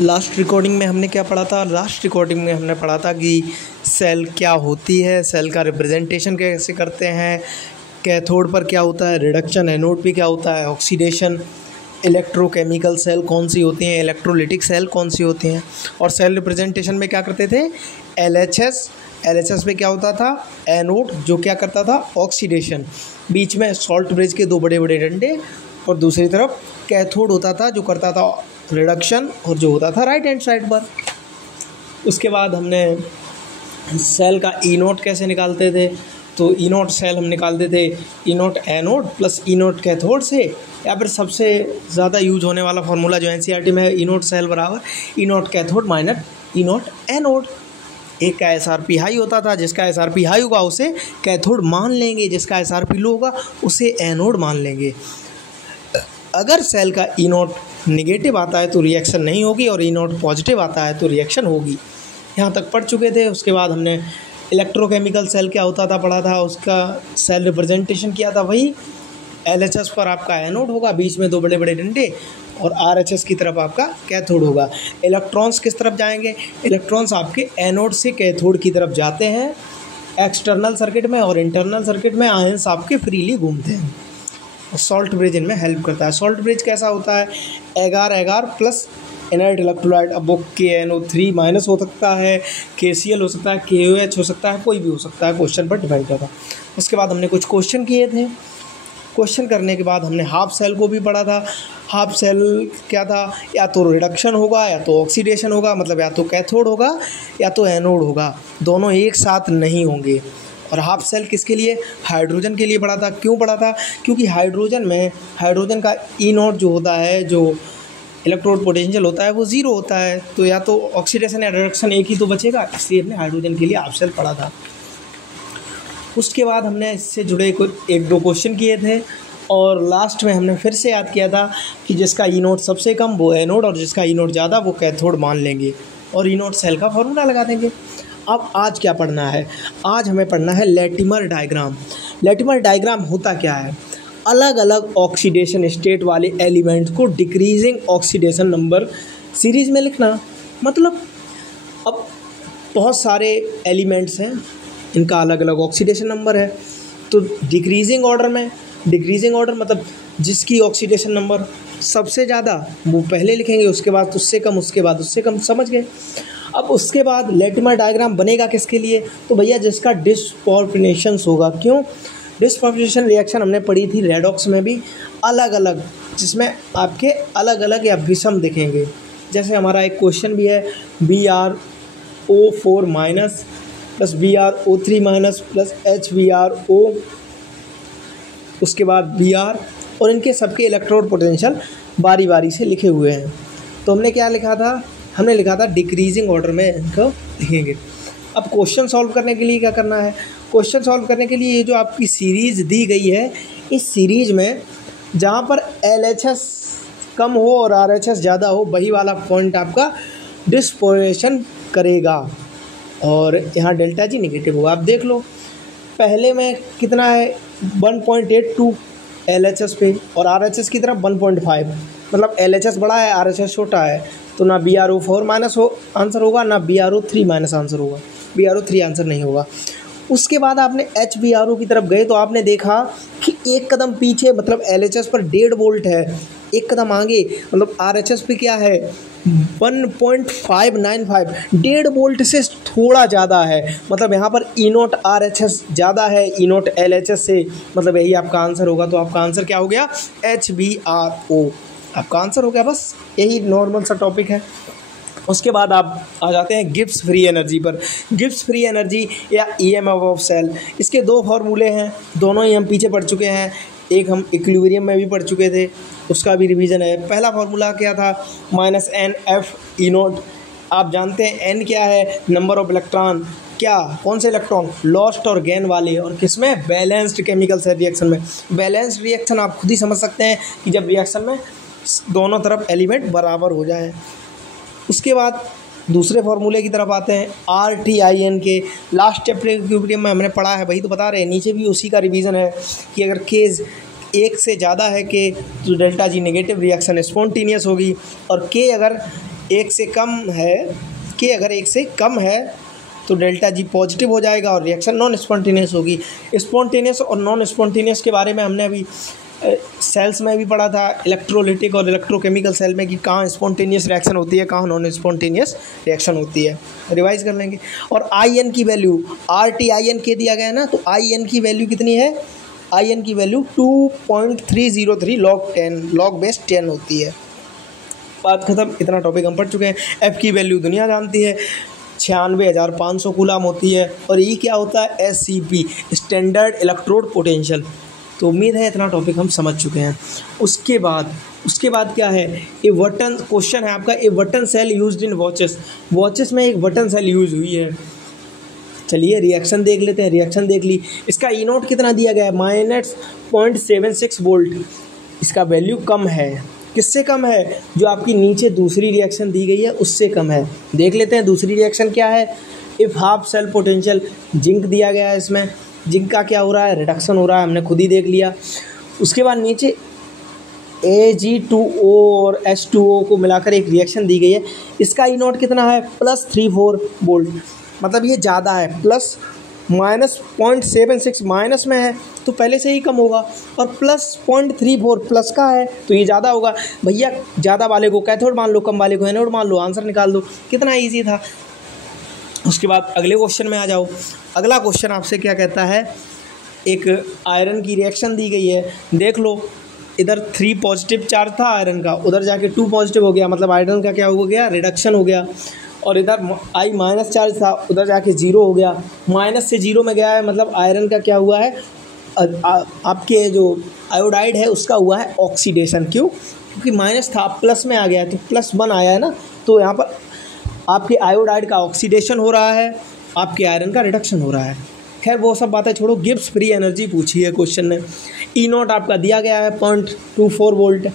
Last recording में हमने क्या पढ़ा था? लास्ट रिकॉर्डिंग में हमने पढ़ा था कि सेल क्या होती है, सेल का रिप्रेजेंटेशन कैसे करते हैं, कैथोड पर क्या होता है, रिडक्शन, एनोड पे क्या होता है, ऑक्सीडेशन, इलेक्ट्रोकेमिकल सेल कौन सी होती हैं, इलेक्ट्रोलिटिक सेल कौन सी होती हैं, और सेल रिप्रेजेंटेशन में क्या करते थे, एलएचएस पे क्या होता था, एनोड, जो क्या करता था, ऑक्सीडेशन, बीच में सॉल्ट ब्रिज के दो बड़े बड़े डंडे, और दूसरी तरफ कैथोड होता था जो करता था रिडक्शन, और जो होता था राइट हैंड साइड पर। उसके बाद हमने सेल का ई नोट कैसे निकालते थे, तो ई नोट सेल हम निकालते थे ई नोट एनोड प्लस ई नोट कैथोड से, या फिर सबसे ज़्यादा यूज होने वाला फार्मूला जो एनसीईआरटी में है, ई नोट सेल बराबर ई नोट कैथोड माइनस ई नोट एनोड। एक का एसआरपी हाई होता था, जिसका एसआरपी हाई होगा उसे कैथोड मान लेंगे, जिसका एसआरपी लो होगा उसे एनोड मान लेंगे। अगर सेल का ई नोट निगेटिव आता है तो रिएक्शन नहीं होगी, और ई नोट पॉजिटिव आता है तो रिएक्शन होगी। यहाँ तक पढ़ चुके थे। उसके बाद हमने इलेक्ट्रोकेमिकल सेल क्या होता था पढ़ा था, उसका सेल रिप्रेजेंटेशन किया था। वही एलएचएस पर आपका एनोड होगा, बीच में दो बड़े बड़े डंडे, और आरएचएस की तरफ आपका कैथोड होगा। इलेक्ट्रॉन्स किस तरफ जाएंगे, इलेक्ट्रॉन्स आपके एनोड से कैथोड की तरफ जाते हैं एक्सटर्नल सर्किट में, और इंटरनल सर्किट में आयंस आपके फ्रीली घूमते हैं। सॉल्ट ब्रिज इनमें हेल्प करता है। सॉल्ट ब्रिज कैसा होता है, एगार प्लस इनर्ट इलेक्ट्रोलाइट। अब वो KNO3 माइनस हो सकता है, KCl हो सकता है, KOH हो सकता है, कोई भी हो सकता है, क्वेश्चन पर डिपेंड करता है। उसके बाद हमने कुछ क्वेश्चन किए थे। क्वेश्चन करने के बाद हमने हाफ सेल को भी पढ़ा था। हाफ सेल क्या था, या तो रिडक्शन होगा या तो ऑक्सीडेशन होगा, मतलब या तो कैथोड होगा या तो एनोड होगा, दोनों एक साथ नहीं होंगे। और हाफ सेल किसके लिए, हाइड्रोजन के लिए पढ़ा था। क्यों पढ़ा था, क्योंकि हाइड्रोजन का ई नोट जो होता है, जो इलेक्ट्रोड पोटेंशियल होता है, वो ज़ीरो होता है, तो या तो ऑक्सीडेशन या रिडक्शन एक ही तो बचेगा, इसलिए हमने हाइड्रोजन के लिए हाफ सेल पढ़ा था। उसके बाद हमने इससे जुड़े कुछ एक दो क्वेश्चन किए थे, और लास्ट में हमने फिर से याद किया था कि जिसका ई नोट सबसे कम वो एनोड, और जिसका ई नोट ज़्यादा वो कैथोड मान लेंगे, और ई नोट सेल का फॉर्मूला लगा देंगे। अब आज क्या पढ़ना है, आज हमें पढ़ना है लैटिमर डायग्राम। लैटिमर डायग्राम होता क्या है, अलग अलग ऑक्सीडेशन स्टेट वाले एलिमेंट्स को डिक्रीजिंग ऑक्सीडेशन नंबर सीरीज़ में लिखना। मतलब अब बहुत सारे एलिमेंट्स हैं, इनका अलग अलग ऑक्सीडेशन नंबर है, तो डिक्रीजिंग ऑर्डर मतलब जिसकी ऑक्सीडेशन नंबर सबसे ज़्यादा वो पहले लिखेंगे, उसके बाद उससे कम, उसके बाद उससे कम, समझ गए। अब उसके बाद लैटिमर डायग्राम बनेगा किसके लिए, तो भैया जिसका डिस्प्रॉपोर्शनेशन होगा। क्यों, डिस्प्रॉपोर्शनेशन रिएक्शन हमने पढ़ी थी रेडॉक्स में भी, अलग अलग, जिसमें आपके अलग अलग या विषम दिखेंगे। जैसे हमारा एक क्वेश्चन भी है, BrO4 minus plus BrO3 minus plus HBrO, उसके बाद Br, और इनके सबके इलेक्ट्रोड पोटेंशियल बारी बारी से लिखे हुए हैं। तो हमने क्या लिखा था, हमने लिखा था डिक्रीजिंग ऑर्डर में इनको लिखेंगे। अब क्वेश्चन सॉल्व करने के लिए क्या करना है, क्वेश्चन सॉल्व करने के लिए ये जो आपकी सीरीज़ दी गई है, इस सीरीज़ में जहाँ पर LHS कम हो और RHS ज़्यादा हो, वही वाला पॉइंट आपका डिस्पोजिशन करेगा, और यहाँ डेल्टा जी निगेटिव होगा। आप देख लो, पहले में कितना है 1.82 LHS पे, और RHS की तरफ 1.5, मतलब LHS बड़ा है, RHS छोटा है, तो ना BrO4 माइनस आंसर होगा, ना BrO3 माइनस आंसर होगा, BrO3 आंसर नहीं होगा। उसके बाद आपने HBrO की तरफ गए तो आपने देखा कि एक कदम पीछे, मतलब LHS पर 1.5 वोल्ट है, एक कदम आगे मतलब RHS पे क्या है 1.595, 1.5 वोल्ट से थोड़ा ज़्यादा है, मतलब यहाँ पर ई नोट RHS ज़्यादा है ई नोट LHS से, मतलब यही आपका आंसर होगा। तो आपका आंसर क्या हो गया, HBrO आपका आंसर हो गया। बस यही नॉर्मल सा टॉपिक है। उसके बाद आप आ जाते हैं गिब्स फ्री एनर्जी पर। गिब्स फ्री एनर्जी या EMF ऑफ सेल, इसके दो फार्मूले हैं, दोनों ही हम पीछे पढ़ चुके हैं। एक हम इक्विलिब्रियम में भी पढ़ चुके थे, उसका भी रिवीजन है। पहला फार्मूला क्या था, -NF ई नोट। आप जानते हैं n क्या है, नंबर ऑफ इलेक्ट्रॉन, क्या कौन से इलेक्ट्रॉन, लॉस्ट और गेन वाले, और किसमें, बैलेंस्ड केमिकल सेल रिएक्शन में। बैलेंस्ड रिएक्शन आप खुद ही समझ सकते हैं कि जब रिएक्शन में दोनों तरफ एलिमेंट बराबर हो जाए। उसके बाद दूसरे फार्मूले की तरफ आते हैं, RTIN के। लास्ट चैप्टर इक्विलिब्रियम में हमने पढ़ा है, वही तो बता रहे हैं, नीचे भी उसी का रिवीजन है कि अगर केस 1 से ज़्यादा है के, तो delta G negative, reaction spontaneous होगी, और के अगर 1 से कम है कि अगर 1 से कम है तो डेल्टा जी पॉजिटिव हो जाएगा और रिएक्शन नॉन स्पॉन्टेनियस होगी। स्पॉन्टेनियस और नॉन स्पॉन्टेनियस के बारे में हमने अभी सेल्स में भी पढ़ा था, इलेक्ट्रोलिटिक और इलेक्ट्रोकेमिकल सेल में, कि कहाँ स्पॉन्टेनियस रिएक्शन होती है, कहाँ नॉन स्पॉन्टेनियस रिएक्शन होती है। रिवाइज कर लेंगे। और आई एन की वैल्यू RT दिया गया है ना, तो आई एन की वैल्यू कितनी है? आई एन की वैल्यू 2.303 लॉग बेस 10 होती है। बात खत्म, इतना टॉपिक हम पढ़ चुके हैं। एफ की वैल्यू दुनिया जानती है, 96,500 कूलाम होती है। और ई क्या होता है? SCP, standard electrode potential. तो उम्मीद है इतना टॉपिक हम समझ चुके हैं। उसके बाद क्या है? ए बटन क्वेश्चन है आपका, a button cell used in watches में एक बटन सेल यूज हुई है। चलिए रिएक्शन देख लेते हैं। रिएक्शन देख ली, इसका ई नोट कितना दिया गया है? -0.76 वोल्ट। इसका वैल्यू कम है, किससे कम है? जो आपकी नीचे दूसरी रिएक्शन दी गई है उससे कम है। देख लेते हैं दूसरी रिएक्शन क्या है। If half cell potential, zinc दिया गया है, इसमें जिंक का क्या हो रहा है? रिडक्शन हो रहा है, हमने खुद ही देख लिया। उसके बाद नीचे Ag2O और H2O को मिलाकर एक रिएक्शन दी गई है। इसका ई नोट कितना है? +34 वोल्ट। मतलब ये ज़्यादा है, प्लस -0.76 माइनस में है तो पहले से ही कम होगा, और +0.34 प्लस का है तो ये ज़्यादा होगा। भैया ज़्यादा वाले को कैथोड मान लो, कम वाले को एनोड मान लो, आंसर निकाल दो। कितना ईजी था। उसके बाद अगले क्वेश्चन में आ जाओ। अगला क्वेश्चन आपसे क्या कहता है? एक आयरन की रिएक्शन दी गई है, देख लो। इधर 3 पॉजिटिव चार्ज था आयरन का, उधर जाके 2 पॉजिटिव हो गया, मतलब आयरन का क्या हो गया? रिडक्शन हो गया। और इधर I माइनस चार्ज था, उधर जाके 0 हो गया। माइनस से 0 में गया है, मतलब आयरन का क्या हुआ है? आपके जो आयोडाइड है उसका हुआ है ऑक्सीडेशन। क्यों? क्योंकि माइनस था, प्लस में आ गया है, तो +1 आया है ना, तो यहाँ पर आपके आयोडाइड का ऑक्सीडेशन हो रहा है, आपके आयरन का रिडक्शन हो रहा है। खैर वो सब बातें छोड़ो, गिब्स फ्री एनर्जी पूछी है क्वेश्चन ने। ई नोट आपका दिया गया है 0.24 वोल्ट।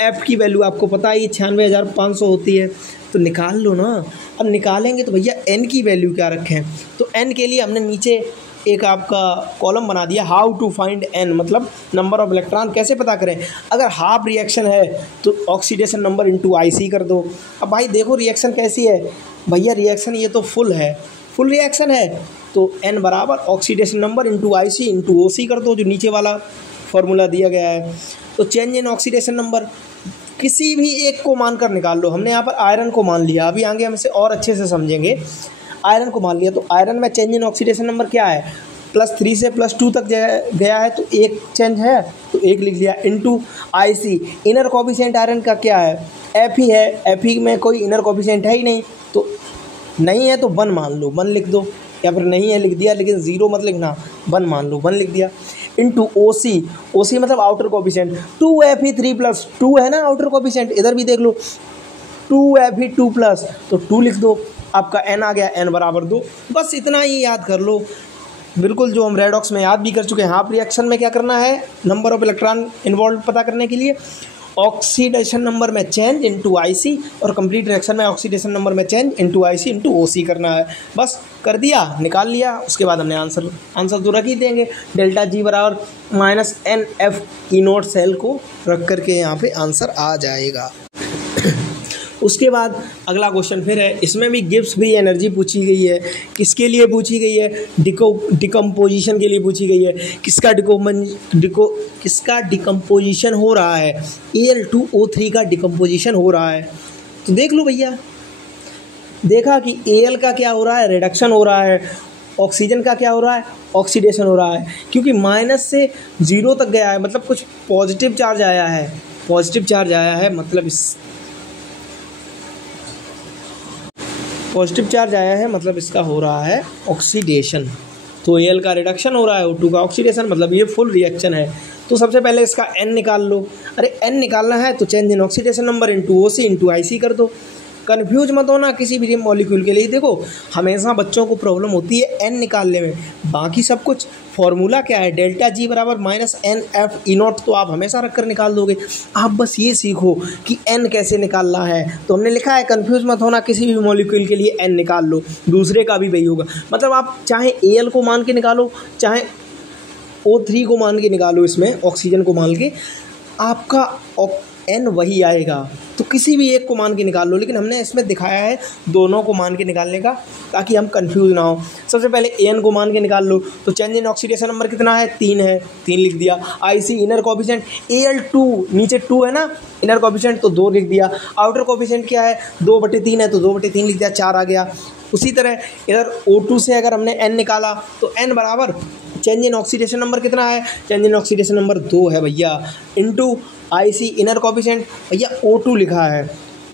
एफ की वैल्यू आपको पता ही 96,500 होती है, तो निकाल लो ना। अब निकालेंगे तो भैया एन की वैल्यू क्या रखें? तो एन के लिए हमने नीचे एक आपका कॉलम बना दिया, हाउ टू फाइंड एन, मतलब नंबर ऑफ इलेक्ट्रॉन कैसे पता करें। अगर हाफ रिएक्शन है तो ऑक्सीडेशन नंबर इंटू IC कर दो। अब भाई देखो रिएक्शन कैसी है भैया, रिएक्शन ये तो फुल है, फुल रिएक्शन है, तो एन बराबर oxidation number into IC into OC कर दो, जो नीचे वाला फॉर्मूला दिया गया है। तो चेंज इन ऑक्सीडेशन नंबर किसी भी एक को मानकर निकाल लो। हमने यहाँ पर आयरन को मान लिया, अभी आगे हम इसे और अच्छे से समझेंगे। आयरन को मान लिया, तो आयरन में चेंज इन ऑक्सीडेशन नंबर क्या है? +3 से +2 तक गया है, तो एक चेंज है तो 1 लिख लिया, into IC। Inner coefficient iron का क्या है? F ही है, Fe में कोई इनर कोफिशिएंट है ही नहीं, तो नहीं है तो 1 मान लो, 1 लिख दो, या फिर नहीं है लिख दिया, लेकिन 0 मत लिखना, 1 मान लो, 1 लिख दिया। इंटू OC मतलब आउटर कोफिशिएंट, 2Fe3+2 है ना आउटर कोफिशिएंट, इधर भी देख लो 2Fe2+, तो 2 लिख दो, आपका n आ गया, n बराबर 2। बस इतना ही याद कर लो, बिल्कुल जो हम रेडॉक्स में याद भी कर चुके हैं। हाफ रिएक्शन में क्या करना है? नंबर ऑफ इलेक्ट्रॉन इन्वॉल्व पता करने के लिए ऑक्सीडेशन नंबर में चेंज इंटू IC, और कंप्लीट रिएक्शन में ऑक्सीडेशन नंबर में change into IC into OC करना है। बस कर दिया, निकाल लिया। उसके बाद हमने आंसर तो रख ही देंगे, डेल्टा G बराबर -NF ई नोट सेल को रख करके यहाँ पे आंसर आ जाएगा। उसके बाद अगला क्वेश्चन फिर है, इसमें भी गिब्स फ्री एनर्जी पूछी गई है। किसके लिए पूछी गई है? डिकम्पोजिशन के लिए पूछी गई है। किसका डिकम्पोजिशन हो रहा है? Al2O3 का डिकम्पोजिशन हो रहा है। तो देख लो भैया, देखा कि Al का क्या हो रहा है? रिडक्शन हो रहा है। ऑक्सीजन का क्या हो रहा है? ऑक्सीडेशन हो रहा है, क्योंकि माइनस से 0 तक गया है, मतलब कुछ पॉजिटिव चार्ज आया है, पॉजिटिव चार्ज आया है, मतलब पॉजिटिव चार्ज आया है, मतलब इसका हो रहा है ऑक्सीडेशन। तो Al का रिडक्शन हो रहा है, O2 का ऑक्सीडेशन, मतलब ये फुल रिएक्शन है। तो सबसे पहले इसका n निकाल लो। अरे n निकालना है तो change in oxidation number into OC into IC कर दो। कन्फ्यूज मत होना किसी भी मॉलिक्यूल के लिए। देखो हमेशा बच्चों को प्रॉब्लम होती है n निकालने में, बाकी सब कुछ फॉर्मूला क्या है? डेल्टा G बराबर -NF ई नोट, तो आप हमेशा रख कर निकाल दोगे। आप बस ये सीखो कि n कैसे निकालना है। तो हमने लिखा है, कन्फ्यूज मत होना, किसी भी मॉलिक्यूल के लिए n निकाल लो, दूसरे का भी वही होगा। मतलब आप चाहे Al को मान के निकालो, चाहे O3 को मान के निकालो, इसमें ऑक्सीजन को मान के, आपका एन वही आएगा। तो किसी भी एक को मान के निकाल लो, लेकिन हमने इसमें दिखाया है दोनों को मान के निकालने का, ताकि हम कंफ्यूज ना हो। सबसे पहले एन को मान के निकाल लो, तो चेंज इन ऑक्सीडेशन नंबर कितना है, 3 है, 3 लिख दिया। IC इनर कोएफिशिएंट Al2, नीचे 2 है ना इनर कोएफिशिएंट, तो 2 लिख दिया। आउटर कोएफिशिएंट क्या है, 2/3 है, तो 2/3 लिख दिया, 4 आ गया। उसी तरह इधर O2 से अगर हमने n निकाला तो n बराबर चेंज इन ऑक्सीडेशन नंबर कितना है, चेंज इन ऑक्सीडेशन नंबर 2 है भैया, इनटू IC इनर कोएफिशिएंट भैया O2 लिखा है,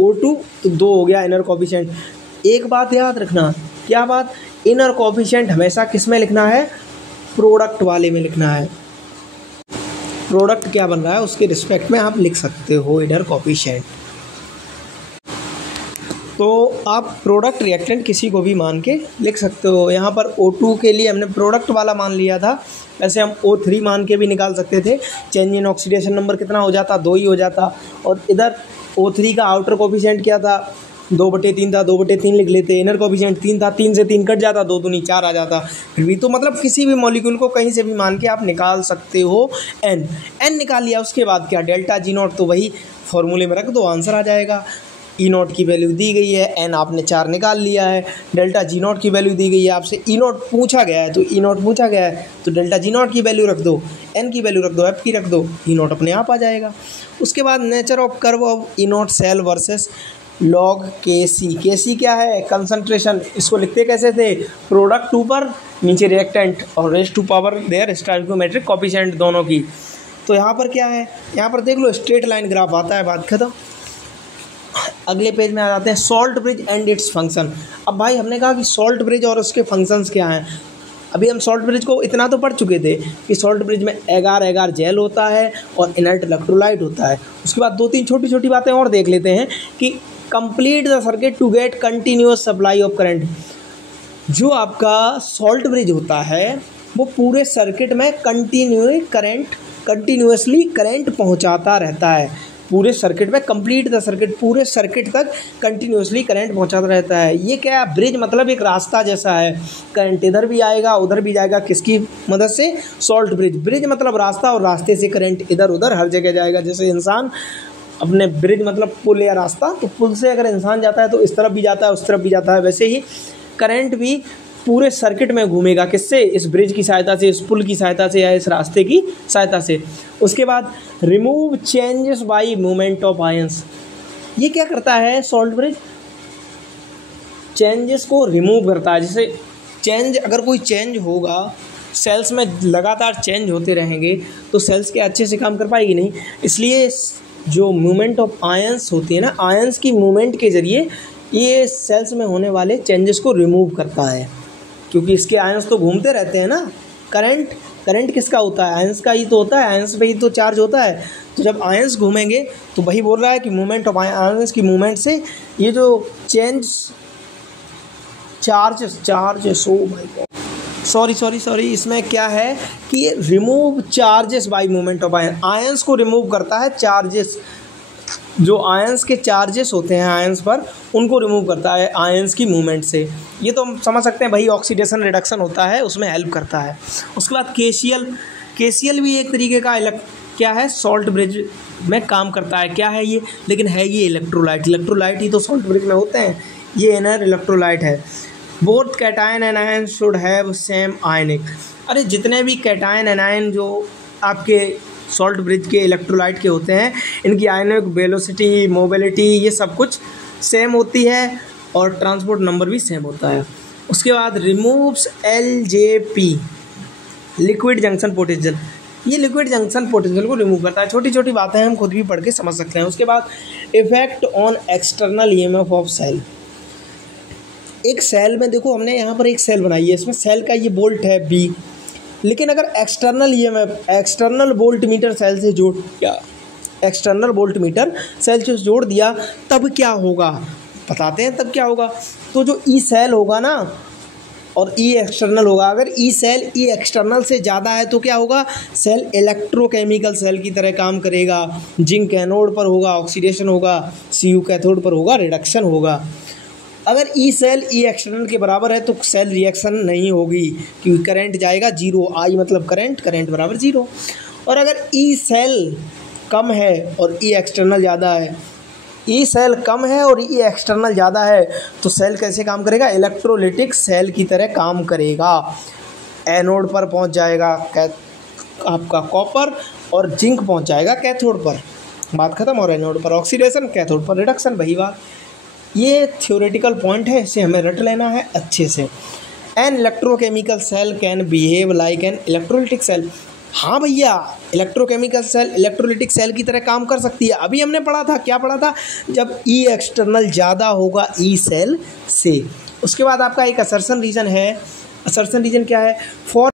O2 तो 2 हो गया इनर कोएफिशिएंट। एक बात याद रखना, क्या बात, इनर कोएफिशिएंट हमेशा किस में लिखना है, प्रोडक्ट वाले में लिखना है। प्रोडक्ट क्या बन रहा है उसके रिस्पेक्ट में आप लिख सकते हो इनर कोएफिशिएंट। तो आप प्रोडक्ट रिएक्टेंट किसी को भी मान के लिख सकते हो। यहाँ पर O2 के लिए हमने प्रोडक्ट वाला मान लिया था, वैसे हम O3 मान के भी निकाल सकते थे। चेंज इन ऑक्सीडेशन नंबर कितना हो जाता, 2 ही हो जाता। और इधर O3 का आउटर कोएफिशिएंट क्या था, 2/3 था, 2/3 लिख लेते। इनर कोएफिशिएंट 3 था, 3 से 3 कट जाता, 2 दूनी 4 आ जाता। फिर भी तो मतलब किसी भी मॉलिक्यूल को कहीं से भी मान के आप निकाल सकते हो। एन निकाल लिया, उसके बाद क्या, डेल्टा G0 तो वही फॉर्मूले में रख दो, आंसर आ जाएगा। E0 की वैल्यू दी गई है, n आपने 4 निकाल लिया है। डेल्टा G0 की वैल्यू दी गई है, आपसे E0 पूछा गया है, तो E0 पूछा गया है तो डेल्टा G0 की वैल्यू रख दो, n की वैल्यू रख दो, f की रख दो, E0 अपने आप आ जाएगा। उसके बाद nature of curve of E0 cell versus log Kc क्या है, कंसंट्रेशन। इसको लिखते कैसे थे, प्रोडक्ट ऊपर, नीचे रिएक्टेंट, और raise to power their stoichiometric coefficient दोनों की। तो यहाँ पर क्या है, यहाँ पर देख लो स्ट्रेट लाइन ग्राफ आता है, बात खत्म। अगले पेज में आ जाते हैं, salt bridge and its function. अब भाई हमने कहा कि सॉल्ट ब्रिज और उसके फंक्शंस क्या हैं। अभी हम सॉल्ट ब्रिज को इतना तो पढ़ चुके थे कि सॉल्ट ब्रिज में एगार जेल होता है और इनर्ट इलेक्ट्रोलाइट होता है। उसके बाद 2-3 छोटी छोटी बातें और देख लेते हैं कि complete the circuit to get continuous supply of current. जो आपका सॉल्ट ब्रिज होता है वो पूरे सर्किट में कंटिन्यूअसली करंट पहुंचाता रहता है। पूरे सर्किट में, कंप्लीट द सर्किट, पूरे सर्किट तक कंटिन्यूअसली करंट पहुंचाता रहता है। ये क्या है, ब्रिज मतलब एक रास्ता जैसा है, करंट इधर भी आएगा उधर भी जाएगा, किसकी मदद से, सॉल्ट ब्रिज। ब्रिज मतलब रास्ता, और रास्ते से करंट इधर उधर हर जगह जाएगा। जैसे इंसान अपने, ब्रिज मतलब पुल या रास्ता, तो पुल से अगर इंसान जाता है तो इस तरफ भी जाता है उस तरफ भी जाता है, वैसे ही करंट भी पूरे सर्किट में घूमेगा, किससे, इस ब्रिज की सहायता से, इस पुल की सहायता से, या इस रास्ते की सहायता से। उसके बाद remove changes by movement of ions. ये क्या करता है सॉल्ट ब्रिज, चेंजेस को रिमूव करता है। जैसे चेंज, अगर कोई चेंज होगा, सेल्स में लगातार चेंज होते रहेंगे तो सेल्स के अच्छे से काम कर पाएगी नहीं। इसलिए जो मूवमेंट ऑफ आयंस होती है ना, आयंस की मूवमेंट के जरिए ये सेल्स में होने वाले चेंजेस को रिमूव करता है, क्योंकि इसके आयंस तो घूमते रहते हैं ना। करंट किसका होता है, आयंस का ही तो होता है, आयंस पे ही तो चार्ज होता है। तो जब आयंस घूमेंगे तो वही बोल रहा है कि मूवमेंट ऑफ आयंस की मूवमेंट से ये जो चार्ज सॉरी इसमें क्या है कि remove charges by movement of ions, ions को रिमूव करता है, चार्जेस, जो आयंस के चार्जेस होते हैं आयंस पर, उनको रिमूव करता है आयंस की मूवमेंट से। ये तो हम समझ सकते हैं भाई, ऑक्सीडेशन रिडक्शन होता है उसमें हेल्प करता है। उसके बाद केसीएल भी एक तरीके का क्या है, सॉल्ट ब्रिज में काम करता है। क्या है ये, लेकिन है ये इलेक्ट्रोलाइट ही तो सॉल्ट ब्रिज में होते हैं। ये इनर इलेक्ट्रोलाइट है। Both cation and anion should have same ionic. अरे जितने भी कैटायन एंड आयन जो आपके सॉल्ट ब्रिज के इलेक्ट्रोलाइट के होते हैं, इनकी आयनिक वेलोसिटी, मोबिलिटी, ये सब कुछ सेम होती है और ट्रांसपोर्ट नंबर भी सेम होता है। उसके बाद removes LJP, liquid junction potential. ये लिक्विड जंक्शन पोटेंशियल को रिमूव करता है। छोटी छोटी बातें हम खुद भी पढ़ के समझ सकते हैं। उसके बाद effect on external EMF of cell. एक सेल में देखो, हमने यहाँ पर एक सेल बनाई है, इसमें सेल का ये बोल्ट है B, लेकिन अगर external EMF, external voltmeter cell से जोड़ दिया, एक्सटर्नल वोल्ट मीटर सेल से जोड़ दिया, तब क्या होगा बताते हैं। तब क्या होगा, तो जो ई सेल होगा ना और ई एक्सटर्नल होगा, अगर ई सेल ई एक्सटर्नल से ज़्यादा है तो क्या होगा, सेल इलेक्ट्रोकेमिकल सेल की तरह काम करेगा। जिंक एनोड पर होगा ऑक्सीडेशन होगा, Cu कैथोड पर होगा रिडक्शन होगा। अगर ई सेल ई एक्सटर्नल के बराबर है तो सेल रिएक्शन नहीं होगी, क्योंकि करंट जाएगा जीरो, आई मतलब करंट बराबर जीरो। और अगर ई सेल कम है और ई एक्सटर्नल ज़्यादा है, ई सेल कम है और ई एक्सटर्नल ज़्यादा है, तो सेल कैसे काम करेगा? इलेक्ट्रोलिटिक सेल की तरह काम करेगा। एनोड पर पहुंच जाएगा आपका कॉपर और जिंक पहुंच जाएगा कैथोड पर, बात खत्म। और एनोड पर ऑक्सीडेशन, कैथोड पर रिडक्शन, वही बात। ये थ्योरेटिकल पॉइंट है, इसे हमें रट लेना है अच्छे से। An electrochemical cell can behave like an electrolytic cell. हाँ भैया, इलेक्ट्रोकेमिकल सेल इलेक्ट्रोलिटिक सेल की तरह काम कर सकती है। अभी हमने पढ़ा था, क्या पढ़ा था? जब ई एक्सटर्नल ज़्यादा होगा ई सेल से। उसके बाद आपका एक असर्शन रीजन है। असर्शन रीजन क्या है? फॉर